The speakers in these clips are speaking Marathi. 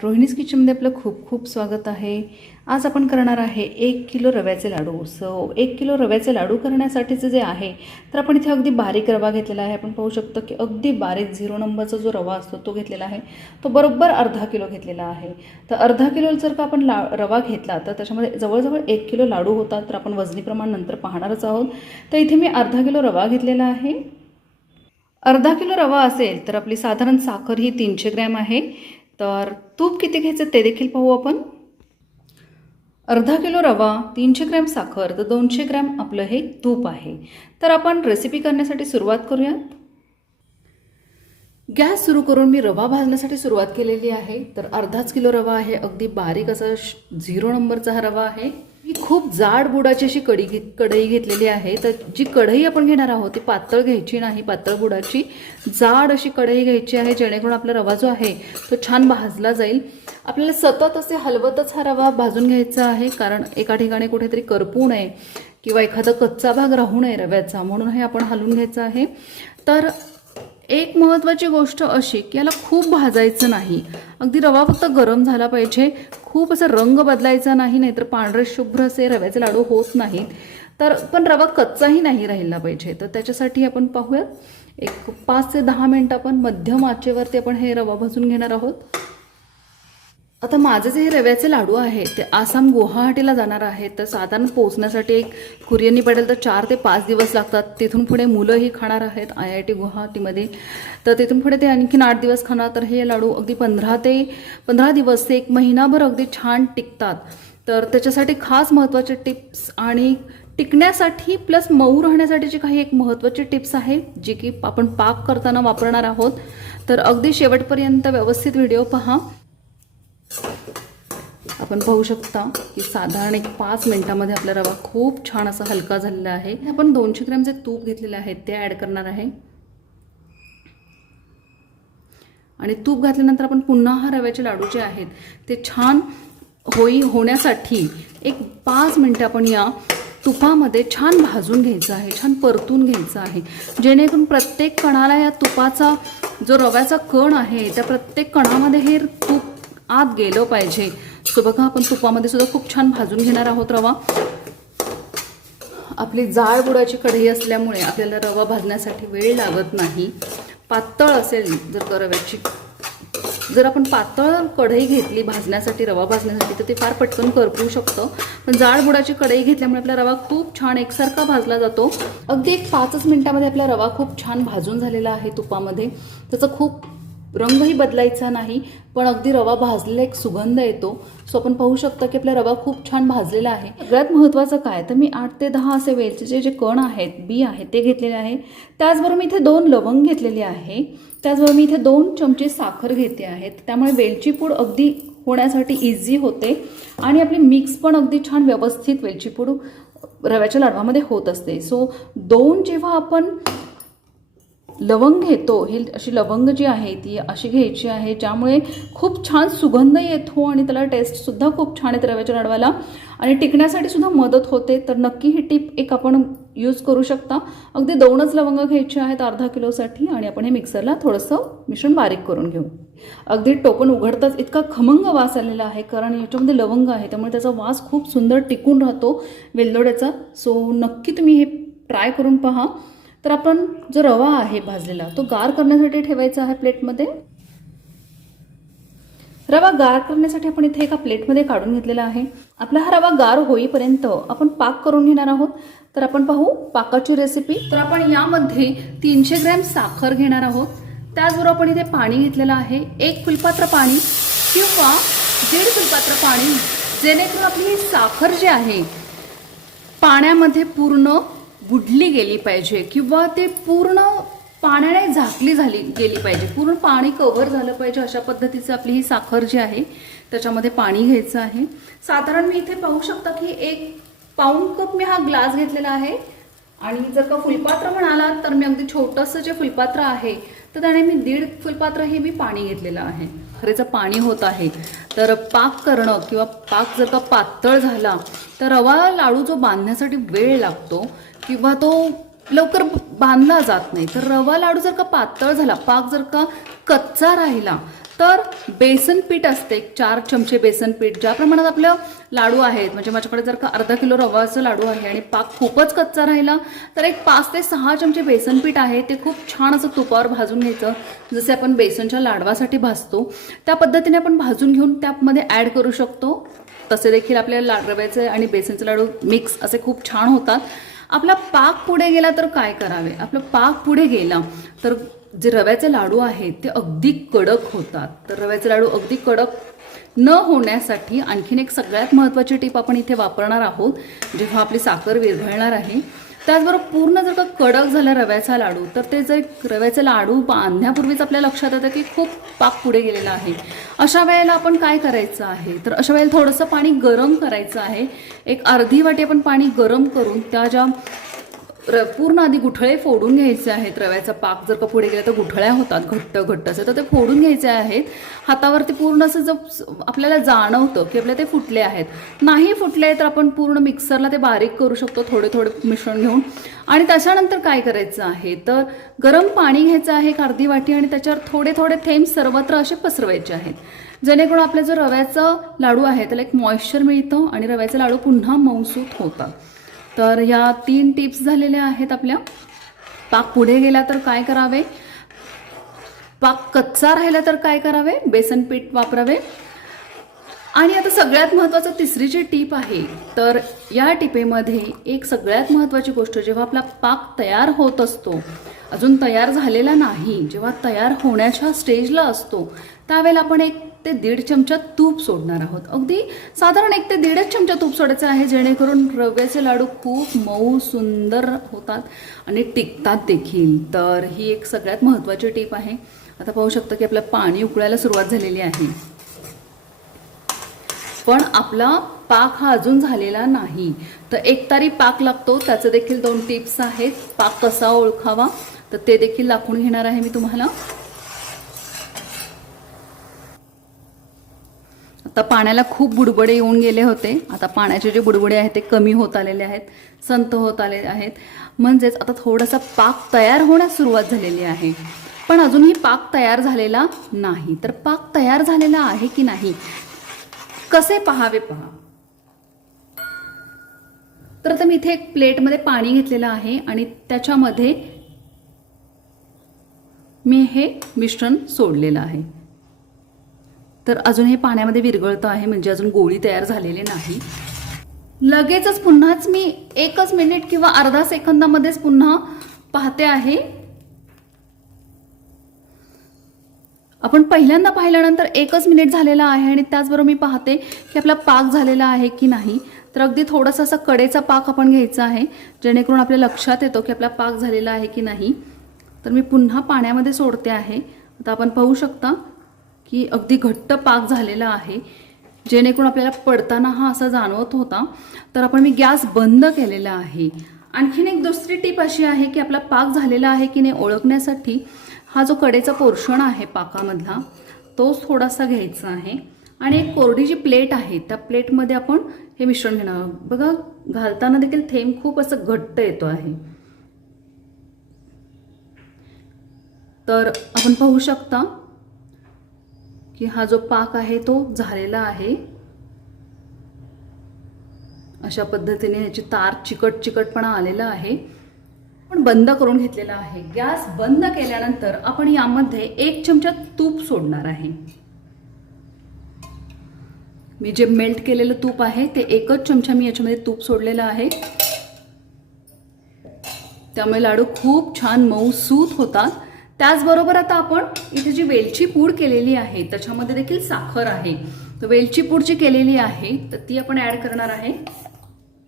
रोहिणीज किचनमध्ये आपलं खूप खूप स्वागत आहे। आज आपण करणार आहे 1 किलो रव्याचे लाडू। 1 किलो रव्याचे लाडू करण्यासाठीचे जे आहे तर आपण इथे अगदी बारीक रवा घेतलेला आहे। आपण पाहू शकतो की अगदी बारीक 0 नंबरचा जो रवा असतो तो घेतलेला आहे। तो बरोबर अर्धा किलो घेतलेला आहे। तर अर्धा किलो जर का आपण रवा घेतला तर त्याच्यामध्ये जवळजवळ 1 किलो लाडू होतात। तर आपण वजनी प्रमाण नंतर पाहणारच आहोत। तर इथे मी अर्धा किलो रवा घेतलेला आहे। अर्धा किलो रवा असेल तर आपली साधारण साखर ही 300 ग्रॅम आहे। तर तूप किती घ्यायचं ते देखील पाहू आपण। अर्धा किलो रवा, 300 ग्रॅम साखर, तर 200 ग्रॅम आपलं हे तूप आहे। तर आपण रेसिपी करण्यासाठी सुरुवात करूयात। गॅस सुरू करून मी रवा भाजण्यासाठी सुरुवात केलेली आहे। तर अर्धाच किलो रवा आहे, अगदी बारीक असा 0 नंबरचा हा रवा आहे। ही खूप जाड बुडाची अशी कढई घेतलेली आहे। तर जी कढई आपण घेणार आहोत ती पातळ घ्यायची नाही, पातळ बुडाची जाड अशी कढई घ्यायची आहे, जेणेकरून आपला रवा जो आहे तो छान भाजला जाईल। आपल्याला सतत असे हलवतच हा रवा भाजून घ्यायचा आहे, कारण एका ठिकाणी कुठेतरी करपू नये किंवा एखादा कच्चा भाग राहू नये रव्याचा, म्हणून हे आपण हलवून घ्यायचं आहे। तर एक महत्त्वाची गोष्ट अशी की याला खूप भाजायचं नाही, अगदी रवा फक्त गरम झाला पाहिजे, खूप असा रंग बदलायचा नाही, नाहीतर पांढरे शुभ्र असे रव्याचे लाडू होत नाहीत। तर पण रवा कच्चाही नाही राहिला पाहिजे। तर त्याच्यासाठी आपण पाहूया, एक 5 ते 10 मिनिट आपण मध्यम आचेवरती आपण हे रवा भाजून घेणार आहोत। आता माझे जे हे रव्याचे लाडू आहे ते आसाम गुवाहाटीला जाणार आहे। तर साधारण पोहोचण्यासाठी एक कुरिअरनी पडेल तर 4 ते 5 दिवस लागतात। तिथून पुढे मुलंही खाणार आहेत IIT गुवाहाटीमध्ये, तर तिथून पुढे ते आणखीन 8 दिवस खाणार। तर हे लाडू अगदी 15 दिवस ते 1 महिनाभर अगदी छान टिकतात। तर त्याच्यासाठी खास महत्त्वाचे टिप्स आणि टिकण्यासाठी प्लस मऊ राहण्यासाठीची काही एक महत्त्वाची टिप्स आहे जी की आपण पाक करताना वापरणार आहोत। तर अगदी शेवटपर्यंत व्यवस्थित व्हिडिओ पहा। आपण पाहू शकता की साधारण एक 5 मिनिटांमध्ये आपला रवा खूप छान असा हलका झालेला आहे। आपण 200 ग्रॅम जे तूप घेतलेले आहे ते ॲड करणार आहे आणि तूप घातल्यानंतर आपण पुन्हा हा रव्याचे लाडू जे आहेत ते छान होण्यासाठी एक 5 मिनिटं आपण या तुपामध्ये छान भाजून घ्यायचं आहे, छान परतून घ्यायचं आहे, जेणेकरून प्रत्येक कणाला या तुपाचा जो रव्याचा कण आहे त्या प्रत्येक कणामध्ये हे तूप आत गेलं पाहिजे। सो बघा, आपण तुपामध्ये सुद्धा खूप छान भाजून घेणार आहोत रवा। आपली जाड बुडाची कढई असल्यामुळे आपल्याला रवा भाजण्यासाठी वेळ लागत नाही। पातळ असेल जर आपण पातळ कढई घेतली भाजण्यासाठी, रवा भाजण्यासाठी, तर ते फार पटकन करपू शकतं। पण जाड बुडाची कढई घेतल्यामुळे आपला रवा खूप छान एकसारखा भाजला जातो। अगदी एक 5 मिनिटांमध्ये आपला रवा खूप छान भाजून झालेला आहे तुपामध्ये। त्याचा खूप रंगही बदलायचा नाही, पण अगदी रवा भाजलेला एक सुगंध येतो। सो आपण पाहू शकता की आपला रवा खूप छान भाजलेला आहे। सगळ्यात महत्त्वाचं काय तर मी 8 ते 10 असे वेलचीचे जे कण आहेत, बी आहेत, ते घेतलेले आहे। त्याचबरोबर मी इथे 2 लवंग घेतलेले आहे। त्याचबरोबर मी इथे 2 चमचे साखर घेते आहे। त्यामुळे वेलची पूड अगदी होण्यासाठी इझी होते आणि आपली मिक्स पण अगदी छान व्यवस्थित वेलची पूड रव्याच्या लाडवामध्ये होत असते। सो 2 जेव्हा आपण लवंग घेतो, ही अशी लवंग जी आहे ती अशी घ्यायची आहे, ज्यामुळे खूप छान सुगंध येतो आणि त्याला टेस्टसुद्धा खूप छान येते रव्याच्या लाडवाला आणि टिकण्यासाठी सुद्धा मदत होते। तर नक्की ही टिप एक आपण यूज करू शकता। अगदी 2च लवंग घ्यायचे आहेत अर्धा किलोसाठी आणि आपण हे मिक्सरला थोडंसं मिश्रण बारीक करून घेऊ। अगदी टोपण उघडताच इतका खमंग वास आलेला आहे, कारण याच्यामध्ये लवंग आहे, त्यामुळे त्याचा वास खूप सुंदर टिकून राहतो वेलदोड्याचा। सो नक्की तुम्ही हे ट्राय करून पहा। तर आपण जो रवा आहे भाजलेला तो गार करण्यासाठी ठेवायचा आहे प्लेटमध्ये। रवा गार करण्यासाठी आपण इथे एका प्लेटमध्ये काढून घेतलेला आहे। आपला हा रवा गार होईपर्यंत आपण पाक करून घेणार आहोत। तर आपण पाहू पाकाची रेसिपी। तर आपण यामध्ये 300 ग्रॅम साखर घेणार आहोत। त्याचबरोबर आपण इथे पाणी घेतलेलं आहे, 1 फुलपात्र पाणी किंवा 1.5 फुलपात्र पाणी, जेणेकरून आपली ही साखर जी आहे पाण्यामध्ये पूर्ण बुडली गेली पाहिजे किंवा ते पूर्ण पाण्याने झाकली गेली पाहिजे, पूर्ण पाणी कव्हर झालं पाहिजे। अशा पद्धतीचं आपली ही साखर जी आहे त्याच्यामध्ये पाणी घ्यायचं आहे। साधारण मी इथे पाहू शकता की 1 पाऊण कप मी हा ग्लास घेतलेला आहे आणि जर का फुलपात्र म्हणालात तर मी अगदी छोटंसं जे फुलपात्र आहे तर त्याने मी 1.5 फुलपात्र हे मी पाणी घेतलेलं आहे। साखरेचं पाणी होत आहे, तर पाक करणं किंवा पाक जर का पातळ झाला तर रवा लाडू जो बांधण्यासाठी वेळ लागतो किंवा तो लवकर बांधला जात नाही। तर रवा लाडू जर का पातळ झाला, पाक जर का कच्चा राहिला तर बेसन पीठ असते 4 चमचे बेसन पीठ. ज्या प्रमाणात आपलं लाडू आहेत, म्हणजे माझ्याकडे जर का अर्धा किलो रवाचं लाडू आहे आणि पाक खूपच कच्चा राहिला तर एक 5 ते 6 चमचे बेसन पीठ आहे ते खूप छान असं तुपावर भाजून घ्यायचं. जसे आपण बेसनच्या लाडवासाठी भाजतो त्या पद्धतीने आपण भाजून घेऊन त्यामध्ये ॲड करू शकतो. तसे देखील आपल्या रव्याचे आणि बेसनचे लाडू मिक्स असे खूप छान होतात. आपला पाक पुढे गेला तर काय करावे? आपला पाक पुढे गेला तर जे रव्याचे लाडू आहेत ते अगदी कडक होतात. तर रव्याचे लाडू अगदी कडक न होण्यासाठी आणखीन एक सगळ्यात महत्त्वाची टीप आपण इथे वापरणार आहोत जेव्हा आपली साखर विरघळणार आहे. त्याचबरोबर पूर्ण जर का कडक झाला रव्याचा लाडू तर ते जर रव्याचे लाडू बांधण्यापूर्वीच आपल्या लक्षात येतं की खूप पाक पुढे गेलेला आहे. अशा वेळेला आपण काय करायचं आहे तर अशा वेळेला थोडंसं पाणी गरम करायचं आहे. एक अर्धी वाटी आपण पाणी गरम करून त्या ज्या पूर्ण आधी गुठळे फोडून घ्यायचे आहेत. रव्याचा पाक जर का पुढे गेला तर गुठळ्या होतात घट्ट घट्ट असे, तर ते फोडून घ्यायचे आहेत. हातावरती पूर्ण असं जर आपल्याला जाणवतं की आपले ते फुटले आहेत, नाही फुटले तर आपण पूर्ण मिक्सरला ते बारीक करू शकतो थोडे थोडे मिश्रण घेऊन. आणि त्याच्यानंतर काय करायचं आहे तर गरम पाणी घ्यायचं आहे एक अर्धी वाटी आणि त्याच्यावर थोडे थोडे थेंब सर्वत्र असे पसरवायचे आहेत, जेणेकरून आपला जो रव्याचा लाडू आहे त्याला एक मॉइश्चर मिळतं आणि रव्याचे लाडू पुन्हा मऊसूत होतात. तर या 3 टिप्स झालेल्या आहेत आपल्या. पाक पुढे गेला तर काय करावे, पाक कच्चा राहिला तर काय करावे, बेसन पीठ वापरावे. आणि आता सगळ्यात महत्त्वाचं तिसरी जी टीप आहे तर या टिपेमध्ये एक सगळ्यात महत्त्वाची गोष्ट, जेव्हा आपला पाक तयार होत असतो, अजून तयार झालेला नाही, जेव्हा तयार होण्याच्या स्टेजला असतो त्यावेळेला आपण 1 ते 1.5 चमचा तूप सोडणार आहोत. अगदी साधारण 1 ते 1.5 चमचा तूप सोडायचं आहे, जेणेकरून रव्याचे लाडू खूप मऊ सुंदर होतात आणि टिकतात देखील. तर ही एक सगळ्यात महत्त्वाची टीप आहे. आता पाहू शकता की आपलं पाणी उकळायला सुरुवात झालेली आहे, पण आपला पाक हा अजून झालेला नाही. तर एक तारी पाक लागतो, त्याचं देखील 2 टिप्स आहेत. पाक कसा ओळखावा तर ते देखील दाखवून घेणार आहे मी तुम्हाला. आता पाण्याला खूप बुडबुडे येऊन गेले होते. आता पाण्याचे जे बुडबुडे आहेत ते कमी होत आलेले आहेत, संत होत आले आहेत. म्हणजेच आता थोडासा पाक तयार होण्यास सुरुवात झालेली आहे, पण अजूनही पाक तयार झालेला नाही. तर पाक तयार झालेला आहे की नाही कसे पाहावे पहा. तर आता मी इथे एक प्लेटमध्ये पाणी घेतलेलं आहे आणि त्याच्यामध्ये मी हे मिश्रण सोडलेलं आहे. तर अजून हे पाण्यामध्ये विरघळतं आहे, म्हणजे अजून गोळी तयार झालेली नाही. लगेचच पुन्हाच मी 1 मिनिट किंवा अर्धा सेकंदामध्येच पुन्हा पाहते आहे. आपण पहिल्यांदा पाहिल्यानंतर 1 मिनिट झालेला आहे आणि त्याचबरोबर मी पाहते की आपला पाक झालेला आहे की नाही. तर अगदी थोडासा असा कडेचा पाक आपण घ्यायचा आहे, जेणेकरून आपल्या लक्षात येतो की आपला पाक झालेला आहे की नाही. तर मी पुन्हा पाण्यामध्ये सोडते आहे. आता आपण पाहू शकता की अगदी घट्ट पाक झालेला आहे, जेणेकरून आपल्याला पडताना हा असा जाणवत होता. तर आपण मी गॅस बंद केलेला आहे. आणखीन एक दुसरी टीप अशी आहे की आपला पाक झालेला आहे की नाही ओळखण्यासाठी हा जो कडेचा पोर्शन आहे पाकामधला तोच थोडासा घ्यायचा आहे आणि एक कोरडी जी प्लेट आहे त्या प्लेटमध्ये आपण हे मिश्रण घेणार. बघा घालताना देखील थेंब खूप असं घट्ट येतो आहे. तर आपण पाहू शकता की हा जो पाक आहे तो झालेला आहे. अशा पद्धतीने ह्याची तार चिकटपणा आलेला आहे. आपण बंद करून घेतलेला आहे. गॅस बंद केल्यानंतर आपण यामध्ये 1 चमचा तूप सोडणार आहे. मी जे मेल्ट केलेलं तूप आहे ते 1 चमचा मी याच्यामध्ये तूप सोडलेलं आहे. त्यामुळे लाडू खूप छान मऊसूत होतात. त्याचबरोबर आता आपण इथे जी वेलची पूड केलेली आहे त्याच्यामध्ये देखील साखर आहे. तर वेलची पूड जी केलेली आहे तर ती आपण ॲड करणार आहे.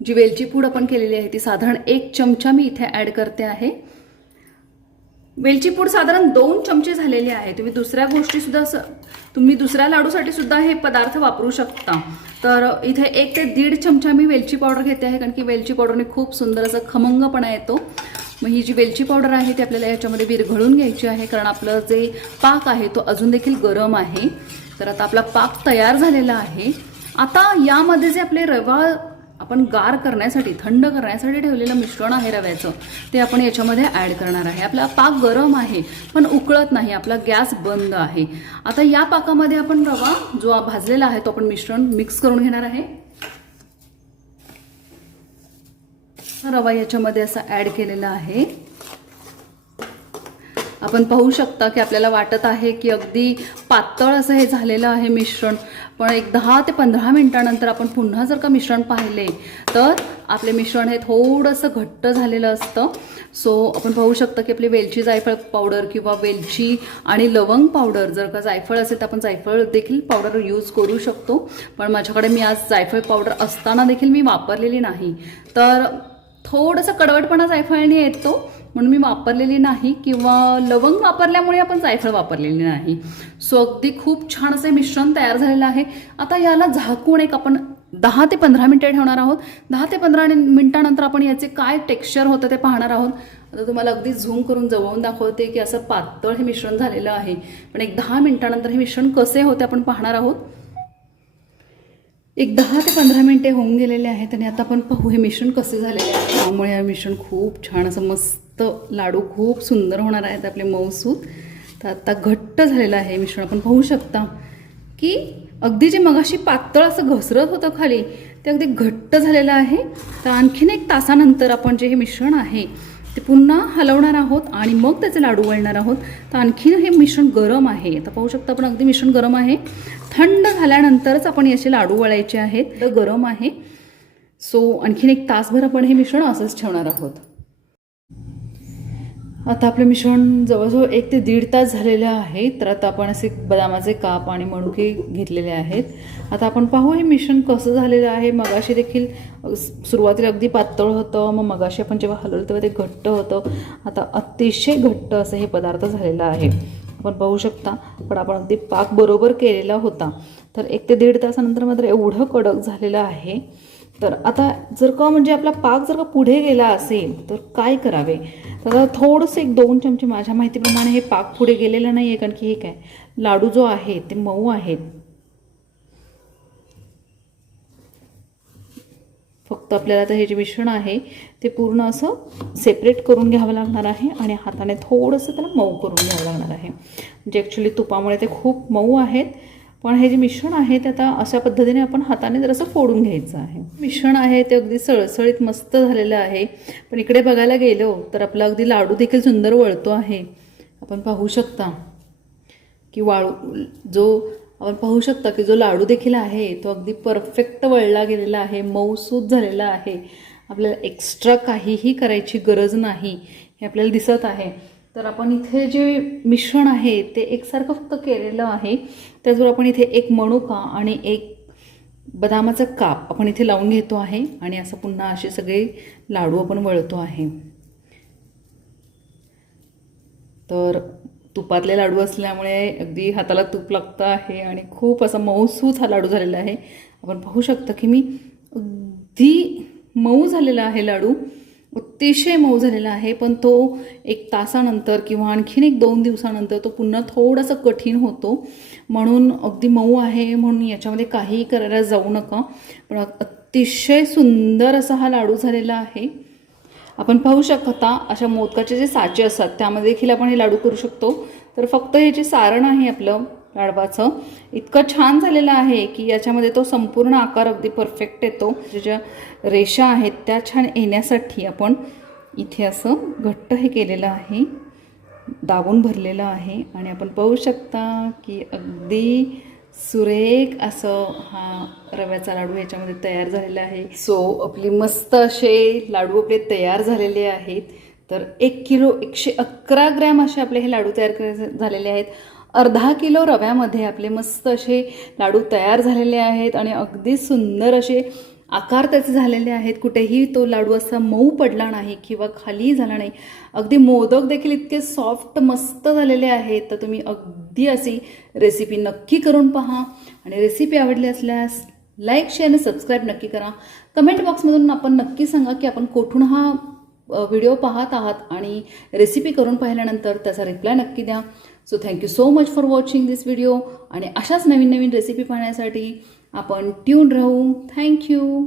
जी वेलची पूड आपण केलेली आहे ती साधारण 1 चमचा मी इथे ॲड करते आहे. वेलची पूड साधारण 2 चमचे झालेली आहे. तुम्ही दुसऱ्या गोष्टी सुद्धा तुम्ही दुसऱ्या लाडूसाठी सुद्धा हे पदार्थ वापरू शकता. तर इथे 1 ते 1.5 चमचा मी वेलची पावडर घेते आहे, कारण की वेलची पावडरने खूप सुंदर असं खमंगपणा येतो. मग ही जी वेलची पावडर आहे ती आपल्याला याच्यामध्ये विरघळून घ्यायची आहे, कारण आपलं जे पाक आहे तो अजून देखील गरम आहे. तर आता आपला पाक तयार झालेला आहे. आता यामध्ये जे आपले रवा आपण गार करण्यासाठी, थंड करण्यासाठी ठेवलेलं मिश्रण आहे रव्याचं, ते आपण याच्यामध्ये ॲड करणार आहे. आपला पाक गरम आहे पण उकळत नाही, आपला गॅस बंद आहे. आता या पाकामध्ये आपण रवा जो भाजलेला आहे तो आपण मिश्रण मिक्स करून घेणार आहे. रवा याच्यामध्ये असा ॲड केलेला आहे. आपण पाहू शकता की आपल्याला वाटत आहे की अगदी पातळ असं हे झालेलं आहे मिश्रण, पण एक 10 ते 15 मिनिटानंतर आपण पुन्हा जर का मिश्रण पाहिले तर आपले मिश्रण हे थोडंसं घट्ट झालेलं असतं. सो आपण पाहू शकता की आपली वेलची जायफळ पावडर किंवा वेलची आणि लवंग पावडर, जर का जायफळ असेल तर आपण जायफळ देखील पावडर यूज करू शकतो, पण माझ्याकडे मी आज जायफळ पावडर असताना देखील मी वापरलेली नाही, तर थोडंसं कडवटपणा जायफळाने येतो म्हणून मी वापरलेली नाही, किंवा लवंग वापरल्यामुळे आपण जायफळ वापरलेली नाही. सो अगदी खूप छान असं मिश्रण तयार झालेलं आहे. आता याला झाकून एक आपण 10 ते 15 मिनिटं ठेवणार आहोत. 10 ते 15 मिनिटानंतर आपण याचे काय टेक्स्चर होतं ते पाहणार आहोत. आता तुम्हाला अगदी झूम करून जवळून दाखवते की असं पातळ हे मिश्रण झालेलं आहे, पण एक 10 मिनिटानंतर हे मिश्रण कसे होते आपण पाहणार आहोत. एक 10 ते 15 मिनिटे होऊन गेलेले आहेत आणि आता आपण पाहू हे मिश्रण कसे झालेले आहे. त्यामुळे हे मिश्रण खूप छान असं मस्त लाडू खूप सुंदर होणार आहेत आपले मऊसूत. तर आता घट्ट झालेलं आहे मिश्रण. आपण पाहू शकता की अगदी जे मगाशी पातळ असं घसरत होतं खाली ते अगदी घट्ट झालेलं आहे. तर आणखीन एक तासानंतर आपण जे हे मिश्रण आहे ते पुन्हा हलवणार आहोत आणि मग त्याचे लाडू वळणार आहोत. तर आणखीन हे मिश्रण गरम आहे. आता पाहू शकता आपण अगदी मिश्रण गरम आहे. थंड झाल्यानंतरच आपण याचे लाडू वळायचे आहेत. तर गरम आहे. सो आणखीन एक तासभर आपण हे मिश्रण असंच ठेवणार आहोत. आता आपलं मिश्रण जवळजवळ 1 ते 1.5 तास झालेलं आहे. तर आता आपण असे बदामाचे काप आणि मणुके घेतलेले आहेत. आता आपण पाहू हे मिश्रण कसं झालेलं आहे. मगाशी देखील सुरुवातीला अगदी पातळ होतं, मग मगाशी आपण जेव्हा हलवलं तेव्हा ते घट्ट होतं. आता अतिशय घट्ट असं हे पदार्थ झालेला आहे. आपण पाहू शकता, पण आपण अगदी पाक बरोबर केलेला होता. तर 1 ते 1.5 तासानंतर मात्र एवढं कडक झालेलं आहे. तर आता जर का म्हणजे आपला पाक जर का पुढे गेला असेल तर काय करावे. तर थोडंसं 1-2 चमचे, माझ्या माहितीप्रमाणे हे पाक पुढे गेलेलं नाही आहे, कारण की हे काय लाडू जो आहे ते मऊ आहेत. फक्त आपल्याला आता हे जे मिश्रण आहे ते पूर्ण असं सेपरेट करून घ्यावं लागणार आहे आणि हाताने थोडंसं त्याला मऊ करून घ्यावं लागणार आहे. म्हणजे ॲक्च्युली तुपामुळे ते खूप मऊ आहेत, पण हे जे मिश्रण आहे ते आता अशा पद्धतीने आपण हाताने जरासं फोडून घ्यायचं आहे. मिश्रण आहे ते अगदी सळसळीत मस्त झालेलं आहे. पण इकडे बघायला गेलो तर आपला अगदी लाडू देखील सुंदर वळतो आहे. आपण पाहू शकता की आपण पाहू शकता की जो लाडू देखील आहे तो अगदी परफेक्ट वळला गेलेला आहे, मऊसूत झालेला आहे. आपल्याला एक्स्ट्रा काहीही करायची गरज नाही हे आपल्याला दिसत आहे. तर आपण इथे जे मिश्रण आहे ते एकसारखं फक्त केलेलं आहे. त्याचबरोबर आपण इथे एक मणुका आणि एक बदामाचा काप आपण इथे लावून घेतो आहे आणि असं पुन्हा असे सगळे लाडू आपण वळतो आहे. तर तुपातले लाडू असल्यामुळे अगदी हाताला तूप लागतं आहे आणि खूप असा मऊसूत हा लाडू झालेला आहे. आपण पाहू शकता की मी अगदी मऊ झालेला आहे लाडू, अतिशय मऊ झालेला आहे. पण तो 1 तासानंतर किंवा आणखीन 1-2 दिवसानंतर तो पुन्हा थोडासा कठीण होतो. म्हणून अगदी मऊ आहे म्हणून याच्यामध्ये काहीही करायला जाऊ नका. पण अतिशय सुंदर असा हा लाडू झालेला आहे. आपण पाहू शकता अशा मोदकाचे जे साचे असतात त्यामध्ये देखील आपण हे लाडू करू शकतो. तर फक्त हे जे सारण आहे आपलं लाडवाचं इतकं छान झालेलं आहे की याच्यामध्ये तो संपूर्ण आकार अगदी परफेक्ट येतो. ज्या रेषा आहेत त्या छान येण्यासाठी आपण इथे असं घट्ट हे केलेलं आहे, दाबून भरलेलं आहे. आणि आपण पाहू शकता की अगदी सुरेख असं हा रव्याचा लाडू याच्यामध्ये तयार झालेला आहे. सो आपली मस्त असे लाडू आपले तयार झालेले आहेत. तर 1 किलो 111 ग्रॅम असे आपले हे लाडू तयार झालेले आहेत. अर्धा किलो रव्यामध्ये आपले मस्त असे लाडू तयार झालेले आहेत आणि अगदी सुंदर असे आकार त्याचे झालेले आहेत. कुठेही तो लाडू असा मऊ पडला नाही किंवा खाली झाला नाही. अगदी मोदक देखील इतके सॉफ्ट मस्त झालेले आहेत. तर तुम्ही अगदी अशी रेसिपी नक्की करून पहा आणि रेसिपी आवडली असल्यास लाईक, शेअर आणि सबस्क्राईब नक्की करा. कमेंट बॉक्समधून आपण नक्की सांगा की आपण कुठून हा व्हिडिओ पाहत आहात आणि रेसिपी करून पाहिल्यानंतर त्याचा रिप्लाय नक्की द्या. So thank you so much for watching this video आणि अशाच नवीन नवीन रेसिपी पाहण्यासाठी आपण ट्यून राहू. थँक्यू.